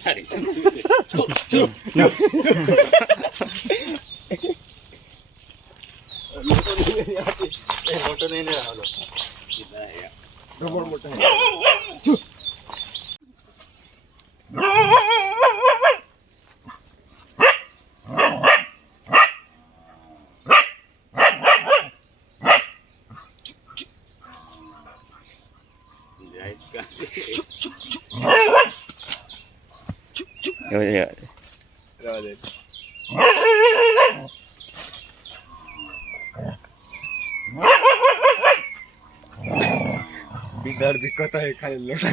તારી ચૂપ મોટો નહીં ને હાલો મોટો बिदर भी कत है खाली लोटा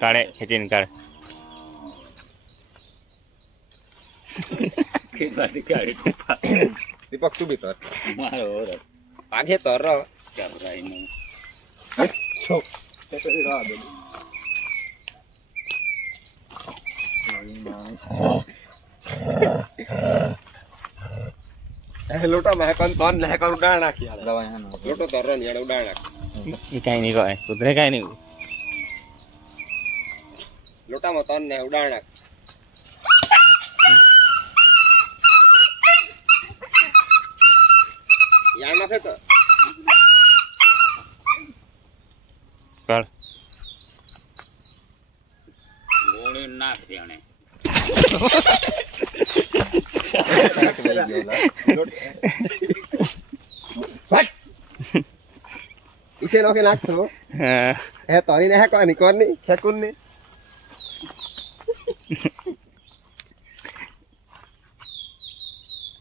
કાળે ખેંચીને કાઢે दीपक तू भी तर મારો आगे तर ગભરાઈ નહીં छो ते तो रहा दे ए लोटा में कौन तोन ले कौन उड़ा नाखी यार दवा है ना लोटो तर नहीं यार उड़ा नाखी એ કાંઈ નહીં કહે કુતરે કાંઈ નહીં लोटा में तोन ने उड़ा नाख यार ना थे तो કાળ ગોળી નાખ દેણે इसे लोके नाख तो है तोरी ने है कौन नहीं है कौन नहीं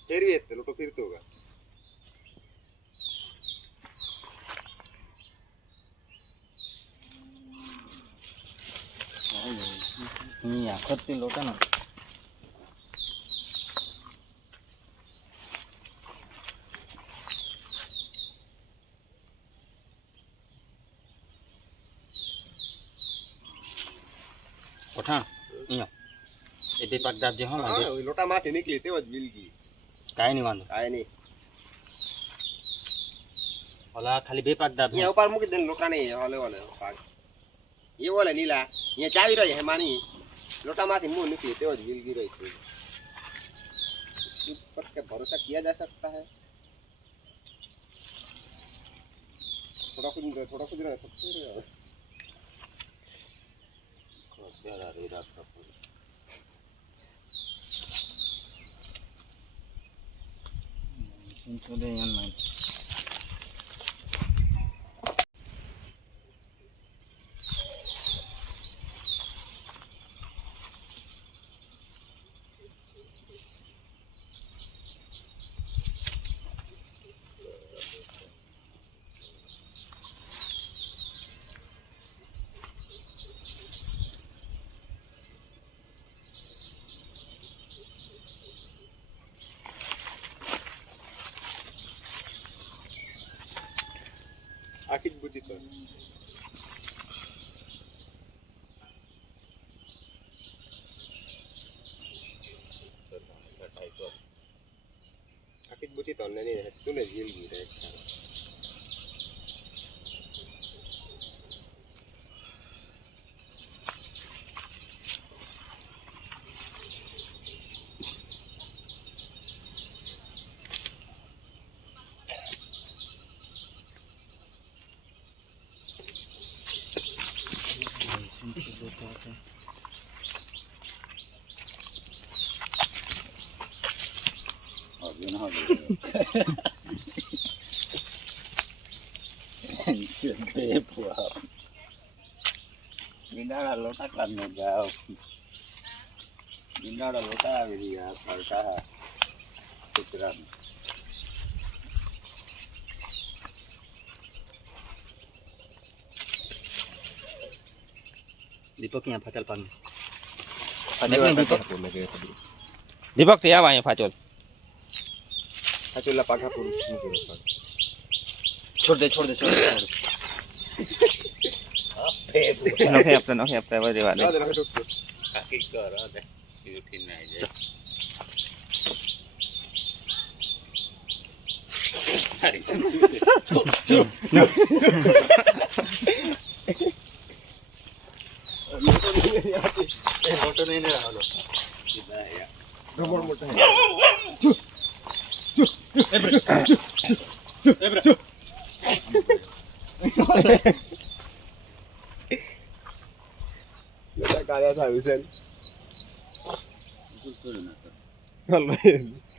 फिर भी है लोटो फिर तो होगा આખતથી લોટા ના પઠાણ અહીંયા એ બે પાક દાબ જે હો हां लोटा माथे निकली तेव ज मिल गई કાંઈ નહીં વાંધો आए नहीं ઓલા ખાલી બે પાક દાબ ये ऊपर मुकी देन लोटा नहीं वाले वाले पाग ये वाले नीला ये चाबी रही है मानी लोटा माथे मुंह निकली तेव ज मिल गई रही थी इसके ऊपर क्या भरोसा किया जा सकता है थोड़ा कुछ रहा सकते हैं જરા રે રાખો સુડે યાન માં आखिर बुद्धि तो आखिर बुद्धि तो नहीं है तूने झील गी रे ઈંડાળા લોટા કાઢને જાઓ ઈંડાળા લોટા આવી રહ્યા ફરતા કૂતરા દીપક અહીંયા ફાચલ પાન દીપક થી આવા અહીંયા ફાચોલ ચોલા પાકા પૂરું છોડ દે છોડ દે છોડ દે નોખે આપતા વધેવા દે કાકી કરો દે ઉઠી ના જાય મોટો નહીં ને હાલો મોટા કાળિયા થાય હુસેન કૂતરું ના હાલ ભાઈ